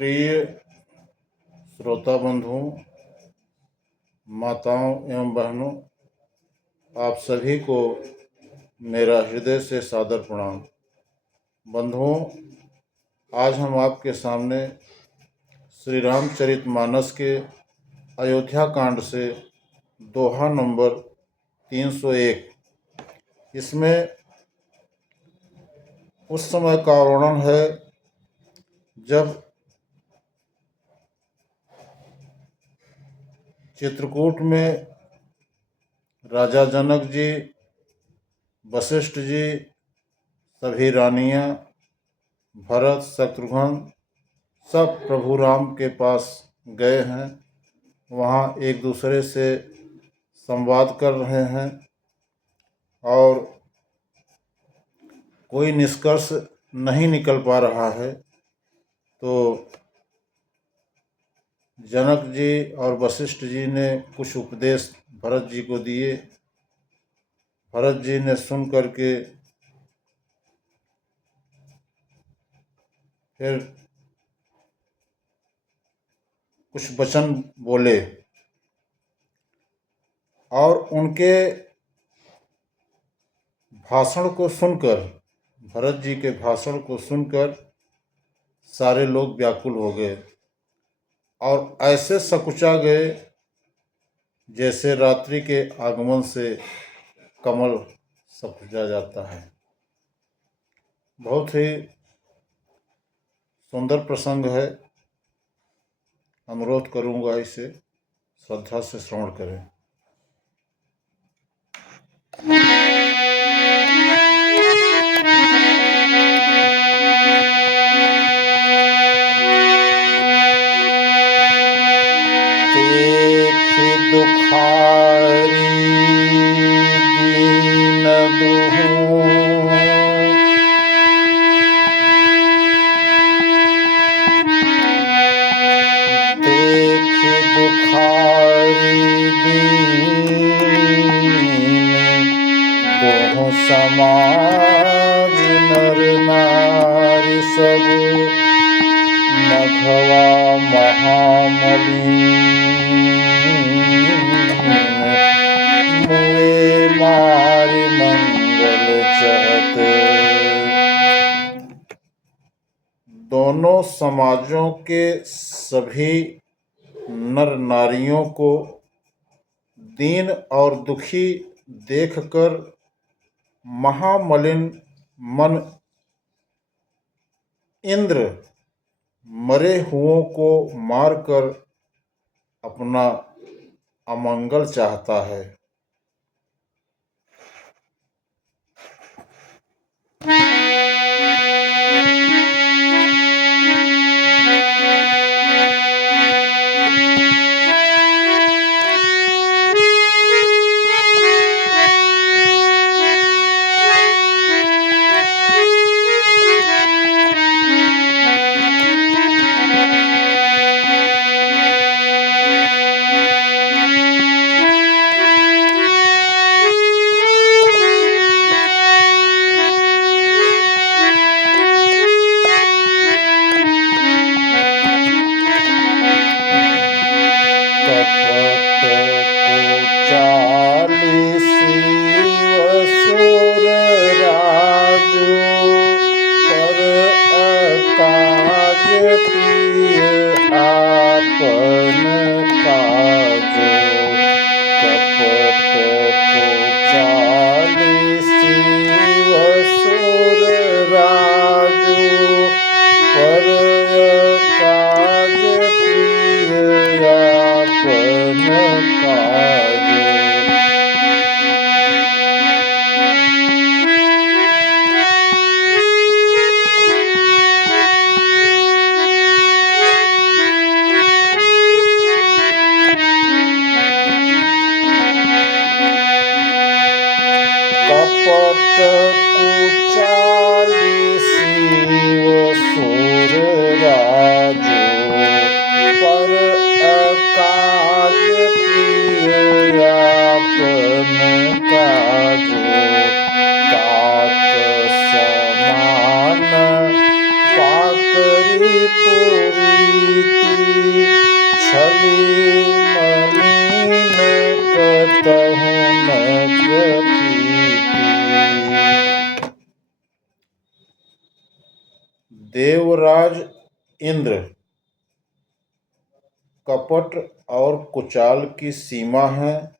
प्रिय श्रोता बंधुओं, माताओं एवं बहनों, आप सभी को मेरा हृदय से सादर प्रणाम। बंधुओं, आज हम आपके सामने श्री रामचरितमानस के अयोध्या कांड से दोहा नंबर 301, इसमें उस समय का वर्णन है जब चित्रकूट में राजा जनक जी, वशिष्ठ जी, सभी रानियां, भरत, शत्रुघ्न सब प्रभु राम के पास गए हैं। वहाँ एक दूसरे से संवाद कर रहे हैं और कोई निष्कर्ष नहीं निकल पा रहा है। तो जनक जी और वशिष्ठ जी ने कुछ उपदेश भरत जी को दिए। भरत जी ने सुन करके फिर कुछ वचन बोले और उनके भाषण को सुनकर, भरत जी के भाषण को सुनकर सारे लोग व्याकुल हो गए और ऐसे सकुचा गए जैसे रात्रि के आगमन से कमल सकुचा जाता है। बहुत ही सुंदर प्रसंग है। अनुरोध करूंगा इसे श्रद्धा से श्रवण करें। देखि दुखारी दीन दुहूँ, देखि दुखारी दीन दुहूँ, समाज नर नारी सब मघवा महामलिन, मुए मारि मंगल चहत। दोनों समाजों के सभी नर नारियों को दीन और दुखी देखकर महामलिन मन इंद्र मरे हुओं को मारकर अपना अमंगल चाहता है। पुरीति छली मलिन कतहु न प्रतीति। देवराज इंद्र कपट और कुचाल की सीमा है।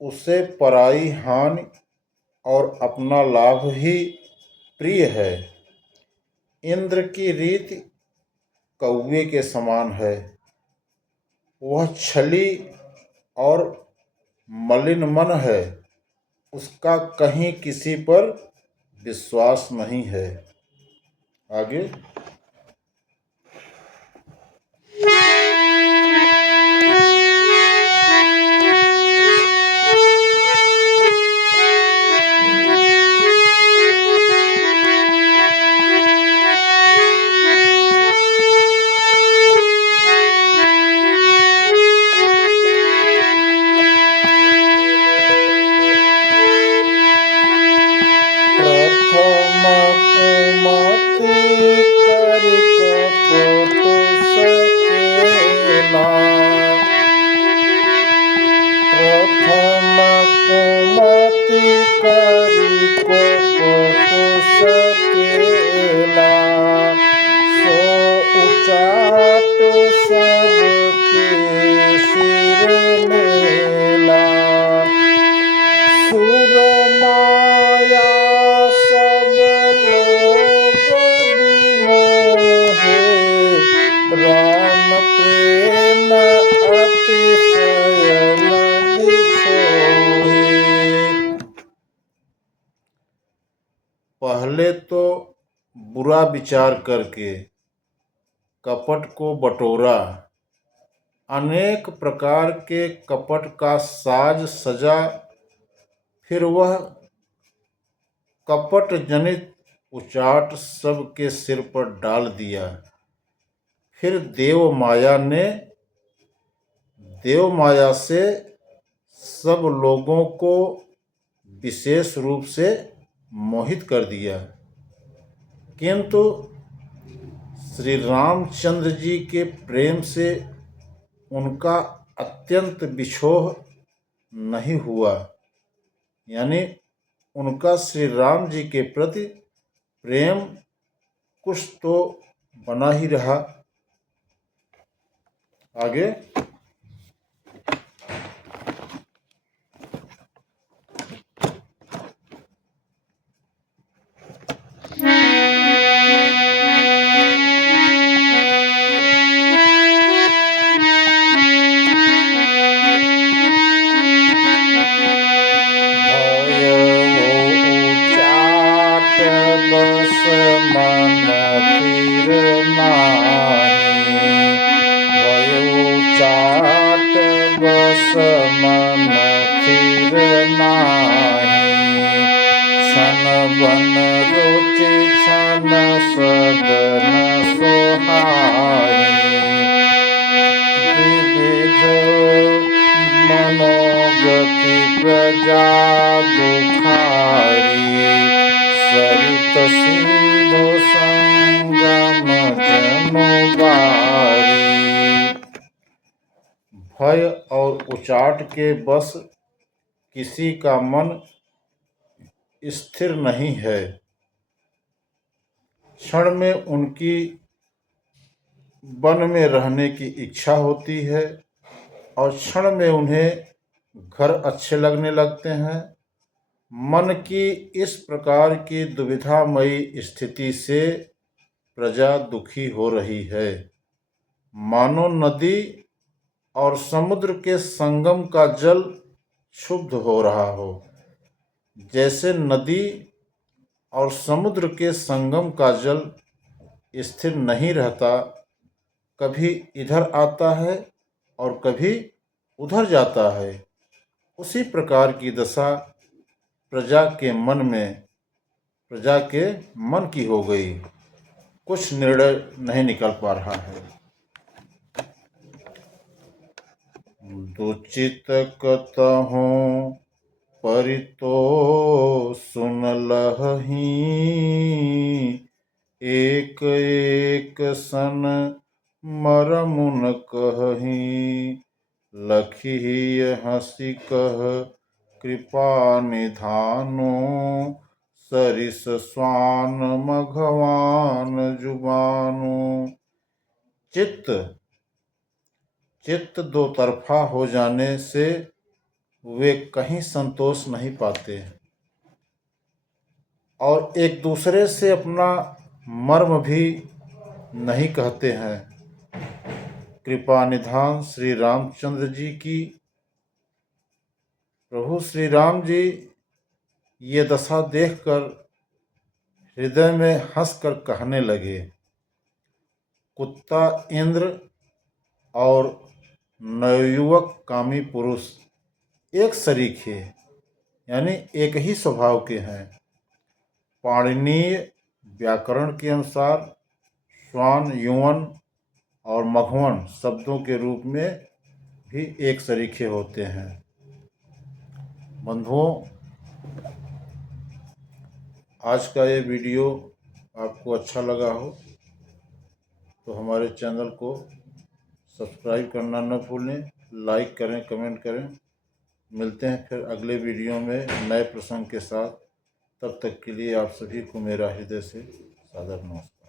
उसे पराई हानि और अपना लाभ ही प्रिय है। इंद्र की रीति कौवे के समान है। वह छली और मलिन मन है। उसका कहीं किसी पर विश्वास नहीं है। आगे प्रथम कुमति कर कपट सकेला। प्रथम कुमति कर कपट सकेला। सो उचाट सबके सिर मेला। सुर माया सब लोग विमोहे। राम प्रेम अतिशय नदि छोहे। पहले तो बुरा विचार करके कपट को बटोरा। अनेक प्रकार के कपट का साज सजा। फिर वह कपट जनित उचाट सबके सिर पर डाल दिया। फिर देव माया से सब लोगों को विशेष रूप से मोहित कर दिया। किंतु श्री रामचंद्र जी के प्रेम से उनका अत्यंत विछोह नहीं हुआ। यानी उनका श्री राम जी के प्रति प्रेम कुछ तो बना ही रहा। आगे बस मन फिर नाही। भयो चाट बस मन फिर नाही। क्षण बन रुचि क्षण सदन सोहाई। विविध मनोगति प्रजा दुखारी। सरित सिंधु संगम जनु बारी। भय और उचाट के बस किसी का मन स्थिर नहीं है। क्षण में उनकी वन में रहने की इच्छा होती है और क्षण में उन्हें घर अच्छे लगने लगते हैं। मन की इस प्रकार की दुविधामयी स्थिति से प्रजा दुखी हो रही है। मानो नदी और समुद्र के संगम का जल क्षुब्ध हो रहा हो। जैसे नदी और समुद्र के संगम का जल स्थिर नहीं रहता, कभी इधर आता है और कभी उधर जाता है, उसी प्रकार की दशा प्रजा के मन की हो गई। कुछ निर्णय नहीं निकल पा रहा है। दुचित कतहु परितो सुन लहहीं। एक एक सन मरमुन कहहीं, लखी हंसी कह कृपा निधानो, सरिस स्वान मघवान जुबानो। चित्त दो तरफा हो जाने से वे कहीं संतोष नहीं पाते और एक दूसरे से अपना मर्म भी नहीं कहते हैं। कृपा निधान श्री रामचंद्र जी की। प्रभु श्री राम जी ये दशा देखकर हृदय में हंसकर कहने लगे, कुत्ता इंद्र और नवयुवक कामी पुरुष एक सरीखे यानी एक ही स्वभाव के हैं। पाणिनीय व्याकरण के अनुसार श्वान यौवन और मघवन शब्दों के रूप में भी एक सरीखे होते हैं। बंधुओं, आज का ये वीडियो आपको अच्छा लगा हो तो हमारे चैनल को सब्सक्राइब करना न भूलें, लाइक करें, कमेंट करें। मिलते हैं फिर अगले वीडियो में नए प्रसंग के साथ। तब तक के लिए आप सभी को मेरा हृदय से सादर नमस्कार।